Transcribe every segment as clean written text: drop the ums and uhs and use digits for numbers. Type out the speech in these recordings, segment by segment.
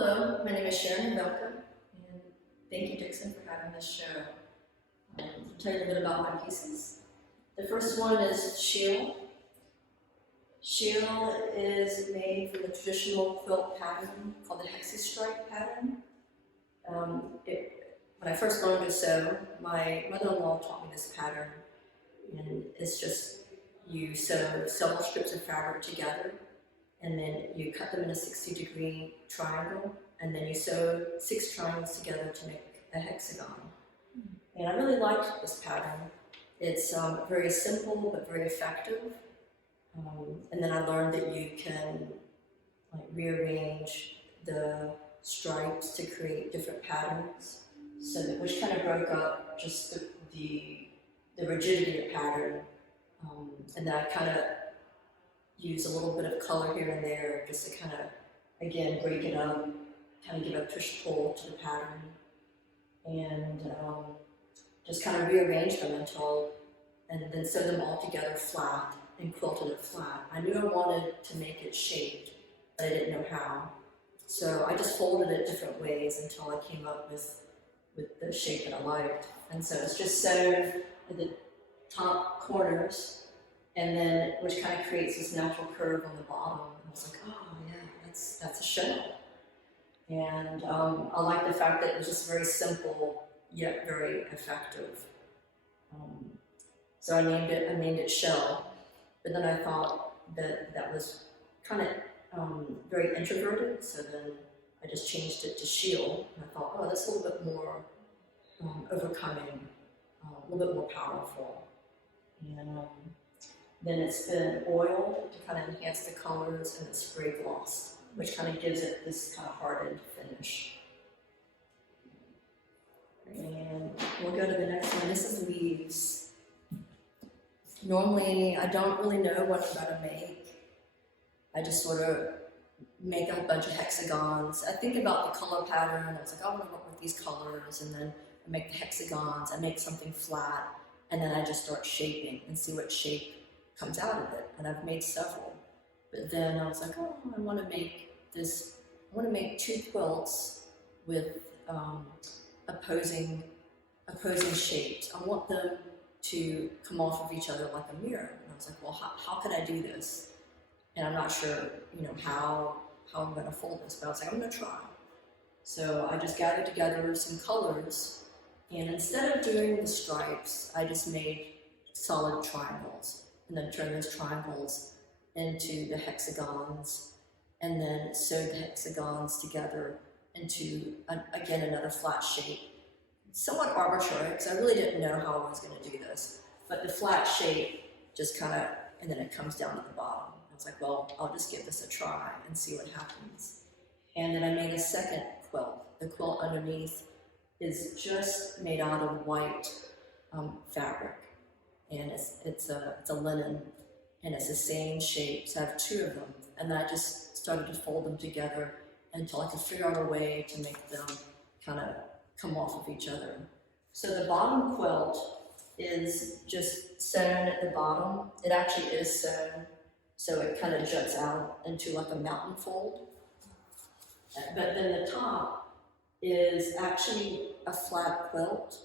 Hello, my name is Sharon Havelka, and thank you, Dixon, for having this show. I'll tell you a little bit about my pieces. The first one is shield. Shield is made from the traditional quilt pattern called the hexastripe pattern. When I first learned to sew, my mother-in-law taught me this pattern, and it's just you sew several strips of fabric together, and then you cut them in a 60-degree triangle, and then you sew 6 triangles together to make a hexagon. And I really liked this pattern. It's very simple but very effective. And then I learned that you can rearrange the stripes to create different patterns, which kind of broke up just the rigidity of pattern. And then I kind of use a little bit of color here and there just to kind of, again, break it up, kind of give a push-pull to the pattern, and just kind of rearrange them and then sew them all together flat and quilted it flat. I knew I wanted to make it shaped, but I didn't know how. So I just folded it different ways until I came up with the shape that I liked. And so it's just sewn at the top corners, and then which kind of creates this natural curve on the bottom. And I was like, oh yeah, that's a shell. And I like the fact that it was just very simple yet very effective. So I named it Shell. But then I thought that was kind of very introverted, so then I just changed it to Shield. And I thought, oh, that's a little bit more overcoming, a little bit more powerful. And then it's been oiled to kind of enhance the colors, and it's spray gloss, which kind of gives it this kind of hardened finish. And we'll go to the next one. This is leaves. Normally, I don't really know what I'm going to make. I just sort of make a bunch of hexagons. I think about the color pattern. I was like, I want to work with these colors, and then I make the hexagons. I make something flat, and then I just start shaping and see what shape comes out of it. And I've made several. But then I was like, oh, I want to make 2 quilts with opposing shapes. I want them to come off of each other like a mirror. And I was like, well, how could I do this? And I'm not sure, how I'm going to fold this, but I was like, I'm going to try. So I just gathered together some colors, and instead of doing the stripes, I just made solid triangles, and then turned those triangles into the hexagons, and then sewed the hexagons together into, again, another flat shape. Somewhat arbitrary, because I really didn't know how I was going to do this, but the flat shape just kind of, and then it comes down to the bottom. I was like, well, I'll just give this a try and see what happens. And then I made a second quilt. The quilt underneath is just made out of white fabric, and it's a linen, and it's the same shape. So I have 2 of them, and then I just started to fold them together until I could figure out a way to make them kind of come off of each other. So the bottom quilt is just sewn at the bottom. It actually is sewn, so it kind of juts out into like a mountain fold. But then the top is actually a flat quilt,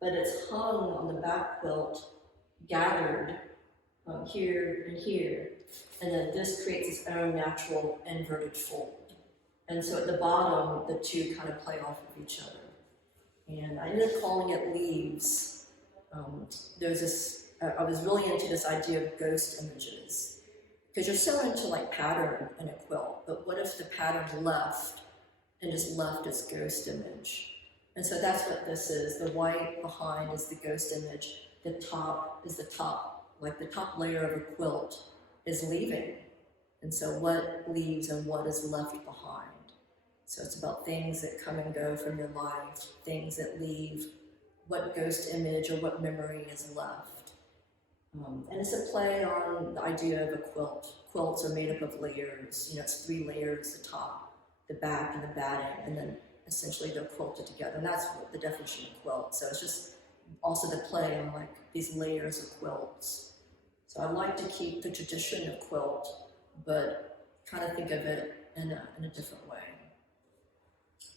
but it's hung on the back quilt, gathered here and here, and then this creates its own natural inverted fold. And so at the bottom, the 2 kind of play off of each other. And I ended up calling it leaves. There's this, I was really into this idea of ghost images, because you're so into pattern in a quilt, but what if the pattern left and just left its ghost image? And so that's what this is. The white behind is the ghost image. The top is the top layer of a quilt is leaving. And so what leaves and what is left behind? So it's about things that come and go from your life, things that leave, what ghost image or what memory is left. And it's a play on the idea of a quilt. Quilts are made up of layers. It's 3 layers, the top, the back, and the batting, and then essentially they're quilted together. And that's what the definition of quilt. So it's just also the play on these layers of quilts. So I like to keep the tradition of quilt, but kind of think of it in a different way.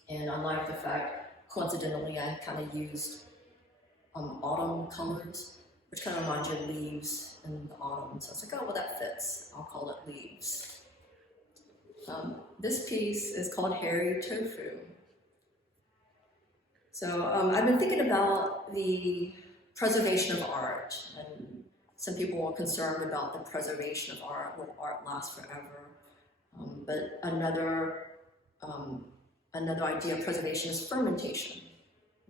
And I like the fact, coincidentally, I kind of used autumn colors, which kind of reminds you of leaves in the autumn. So I was like, oh, well, that fits. I'll call it leaves. This piece is called Hairy Tofu. So I've been thinking about the preservation of art, and some people are concerned about the preservation of art. Will art last forever? But another idea of preservation is fermentation.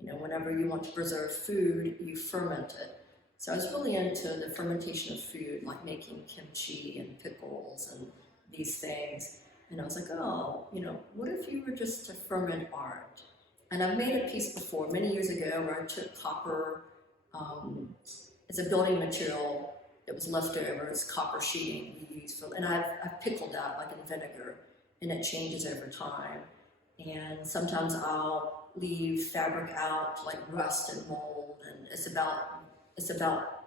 You know, whenever you want to preserve food, you ferment it. So I was really into the fermentation of food, like making kimchi and pickles and these things. And I was like, oh, you know, what if you were just to ferment art? And I've made a piece before, many years ago, where I took copper, it's a building material that was left over, it's copper sheeting we use for, and I've pickled that like in vinegar, and it changes over time. And sometimes I'll leave fabric out to like rust and mold, and it's about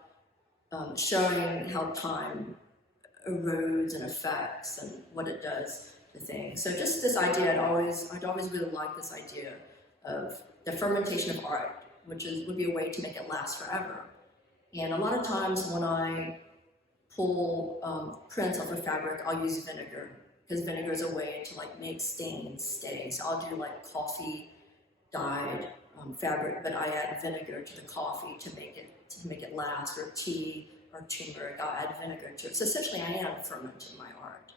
showing how time erodes and affects and what it does to things. So just this idea, I'd always really liked this idea of the fermentation of art, which would be a way to make it last forever. And a lot of times when I pull prints off of fabric, I'll use vinegar, because vinegar is a way to like make stains stay. So I'll do like coffee dyed fabric, but I add vinegar to the coffee to make it last, or tea or turmeric, I'll add vinegar to it. So essentially I am fermenting my art.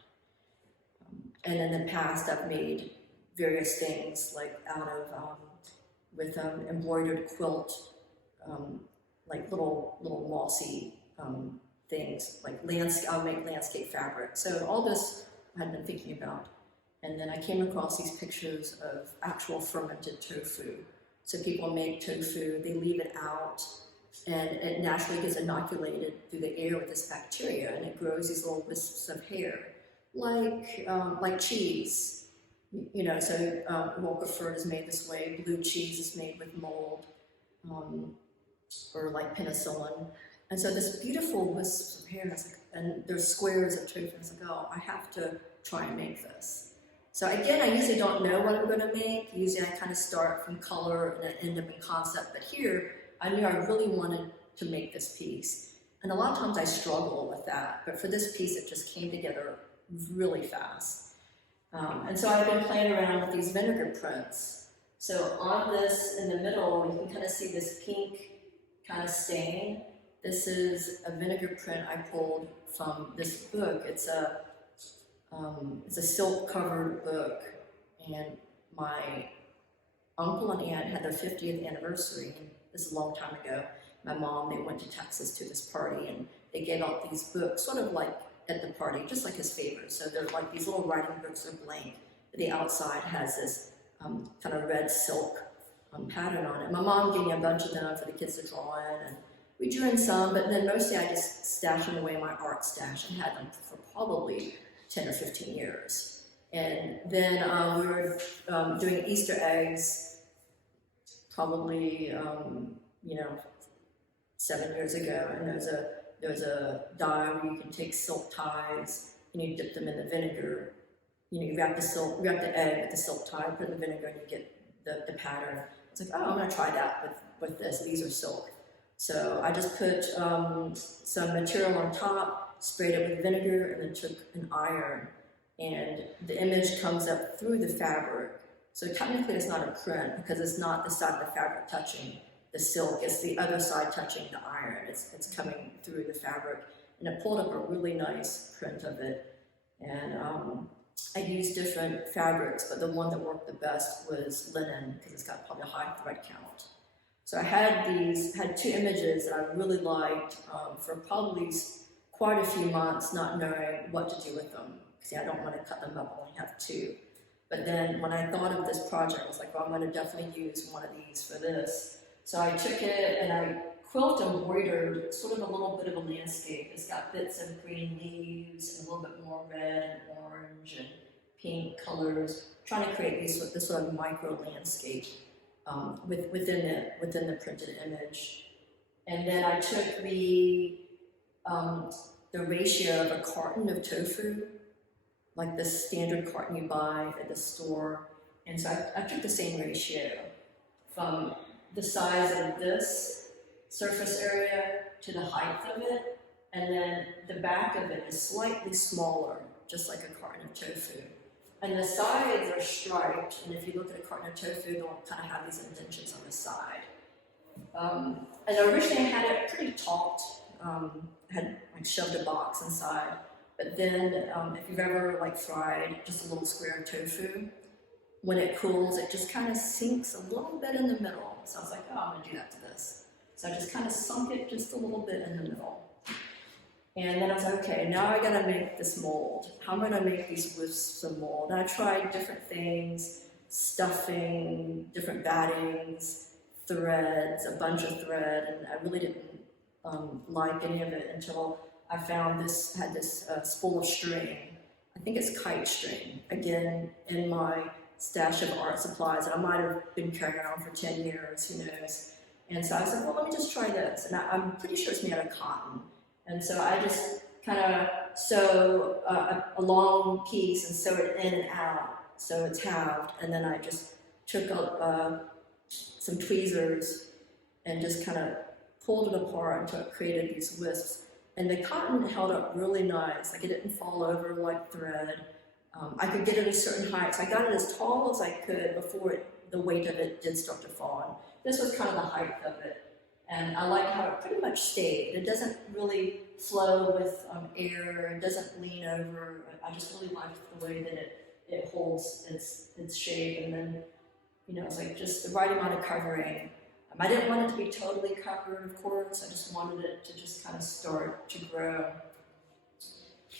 And in the past I've made various things like out of, with embroidered quilt, like little mossy things, like I'll make landscape fabric. So all this I had been thinking about. And then I came across these pictures of actual fermented tofu. So people make tofu, they leave it out, and it naturally gets inoculated through the air with this bacteria, and it grows these little wisps of hair, like cheese. You know, so Roquefort is made this way, blue cheese is made with mold, or like penicillin. And so this beautiful wisps of hair, and there's squares of tofu, and I was like, oh, I have to try and make this. So again, I usually don't know what I'm going to make. Usually I kind of start from color and I end up in concept. But here, I knew I really wanted to make this piece. And a lot of times I struggle with that. But for this piece, it just came together really fast. And so I've been playing around with these vinegar prints. So on this, in the middle, you can kind of see this pink kind of stain. This is a vinegar print I pulled from this book. It's a silk-covered book, and my uncle and aunt had their 50th anniversary, and this is a long time ago. My mom, they went to Texas to this party, and they gave out these books, sort of like at the party, just like his favorites. So they're like these little writing books, they're blank, but the outside has this kind of red silk pattern on it. My mom gave me a bunch of them for the kids to draw in, and we drew in some, but then mostly I just stashed them away in my art stash and had them for probably 10 or 15 years. And then we were doing Easter eggs probably, 7 years ago. And there's a dye where you can take silk ties and you dip them in the vinegar. You know, you wrap the egg with the silk tie, put it in the vinegar, and you get the pattern. It's like, oh, I'm gonna try that with this. These are silk. So I just put some material on top, sprayed it with vinegar, and then took an iron. And the image comes up through the fabric. So technically it's not a print because it's not the side of the fabric touching the silk, it's the other side touching the iron. It's coming through the fabric. And it pulled up a really nice print of it. And I used different fabrics, but the one that worked the best was linen because it's got probably a high thread count. So I had two images that I really liked for probably quite a few months, not knowing what to do with them. See, I don't want to cut them up, I only have two. But then when I thought of this project, I was like, well, I'm going to definitely use one of these for this. So I took it and I quilt embroidered sort of a little bit of a landscape. It's got bits of green leaves and a little bit more red and orange and pink colors, trying to create this sort of micro landscape within the printed image. And then I took the ratio of a carton of tofu, like the standard carton you buy at the store, And so I took the same ratio from the size of this surface area to the height of it, and then the back of it is slightly smaller, just like a carton of tofu. And the sides are striped, and if you look at a carton of tofu, they'll kind of have these indentions on the side. And originally I had it pretty taut, I had like shoved a box inside, but then if you've ever like fried just a little square of tofu, when it cools, it just kind of sinks a little bit in the middle. So I was like, oh, I'm gonna do that to this. So I just kind of sunk it just a little bit in the middle. And then I was like, okay, now I gotta make this mold. How am I gonna make these wisps of mold? And I tried different things, stuffing, different battings, threads, a bunch of thread, and I really didn't like any of it until I found this, had this spool of string. I think it's kite string, again, in my stash of art supplies that I might have been carrying around for 10 years, who knows. And so I said, well, let me just try this. And I'm pretty sure it's made out of cotton. And so I just kind of sew a long piece and sew it in and out, so it's halved. And then I just took some tweezers and just kind of pulled it apart until it created these wisps. And the cotton held up really nice, like it didn't fall over like thread. I could get it a certain height, so I got it as tall as I could before the weight of it did start to fall. And this was kind of the height of it. And I like how it pretty much stayed. It doesn't really flow with air, it doesn't lean over. I just really liked the way that it holds its shape. And then, you know, it's like just the right amount of covering. I didn't want it to be totally covered, of course. I just wanted it to just kind of start to grow.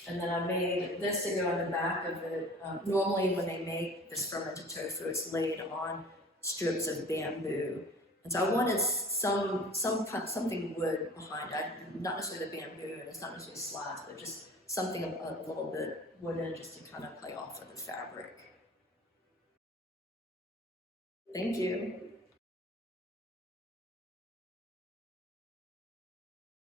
And then I made this to go on the back of it. Normally when they make this fermented tofu, it's laid on strips of bamboo. And so I wanted something wood behind it, not necessarily the bamboo, and it's not necessarily slats, but just something a little bit wooden, just to kind of play off of the fabric. Thank you.